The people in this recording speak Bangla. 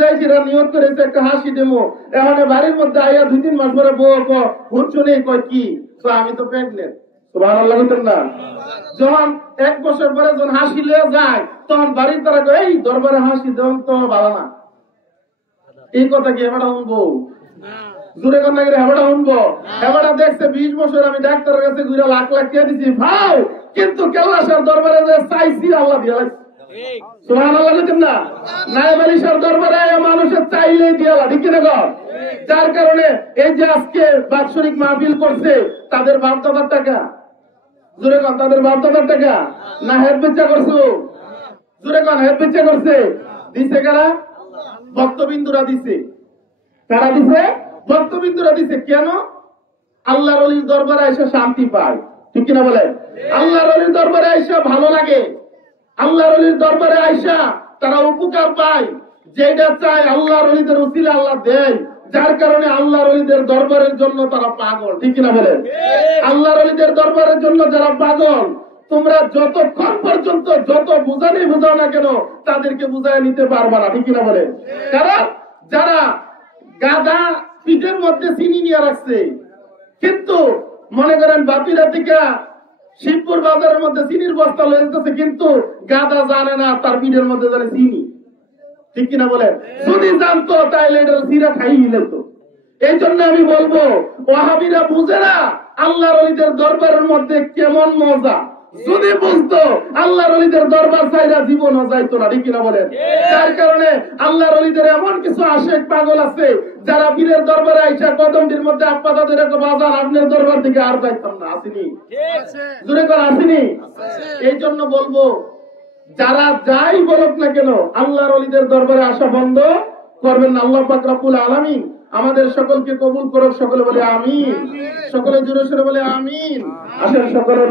যাইছিরা নিয়ত করেছে একটা হাসি দেবো, এখন বাড়ির মধ্যে আইয়া 2-3 মাস পরে বউ হুঁচু নেই, কয় কি, তো আমি তো প্রেগনেন্ট। সুবহানাল্লাহ বলতেন না? যখন 1 বছর পরে যখন হাসি লিয়ে যায়, তখন বাড়ির তারা কয়, এই দরবারে হাসি দেন তো ভালো না। এই কথা কি হেবাটা শুনবো? জোরে কন্যা করে হেবাটা শুনবো? হেবাটা দেখছে 20 বছর আমি ডাক্তারের কাছে ঘুরে লাখ লাখ কে দিছি ভাও, কিন্তু কেল্লাশের দরবারে যে চাইছি আল্লাহ দিয়া লাগছে। সুবহানাল্লাহ বলতেন না? নায়েব আলী শাহর দরবারে মানুষের চাইলেই দিয়া লাগে, ঠিক কিনা গো? যার কারণে এই যে আজকে বাৎসরিক মাহফিল করছে, তাদের বাপদাদার টাকা, জোরে কন, তাদের বাপদাদার টাকা না হেড বেচা করছো? জোরে কন, হেড বেচা করছে? দিছে কারা? ভক্তবিন্দুরা দিছে। কারা দিছে? ভক্তবিন্দুরা দিছে। কেন? আল্লাহর ওলির দরবারে এসে শান্তি পায়, ঠিক কিনা বলে? আল্লাহর ওলির দরবারে এসে ভালো লাগে, আল্লাহর ওলির দরবারে আইসা তারা উপকার পায়, যেটা চায় আল্লাহর ওলিদের উসিলা আল্লাহ দেয়। যার কারণে আল্লাহর ওলিদের দরবারের জন্য তারা পাগল, ঠিক কিনা বলেন? আল্লাহর ওলিদের দরবারের জন্য যারা পাগল, তোমরা যতক্ষণ পর্যন্ত যত বুঝানি বুঝাও না কেন, তাদেরকে বুঝায় নিতে পারবা না, ঠিক কিনা বলেন? কারণ যারা গাদা পিঠের মধ্যে চিনি নিয়ে রাখছে, কিন্তু মনে করেন বাপিরা থেকে শিবপুর বাজারের মধ্যে চিনির বস্তা লয়ে যেতেছে, কিন্তু গাদা জানে না তার পিঠের মধ্যে জানে চিনি, ঠিক কিনা বলেন? যদি জানতো তাইলে এটা চিরা খাই নিত। এই জন্য আমি বলবো, ওয়াহাবিরা বুঝে না আল্লাহর ওলিদের দরবারের মধ্যে কেমন মজা। যদি বুঝতো আল্লাহর ওলিদের দরবার চাইরা জীবনও যাইতো না, ঠিক কিনা বলেন? যার কারণে আল্লাহর ওলিদের এমন কিছু আশেক পাগল আছে, যারা পীরের দরবারে আইসা কদমটির মধ্যে আপা তাদের বাজার আপনার দরবার থেকে আর যাইতাম না। আসেনি? জোরে করে আসেনি? এই জন্য বলবো, যারা যাই বলুক না কেন, আল্লাহর ওলিদের দরবারে আসা বন্ধ করবেন না। আল্লাহ পাক রব্বুল আলামিন আমাদের সকলকে কবুল করুক। সকলে বলে আমিন। সকলে জোরে সোরে বলে আমিন। আসেন সকলে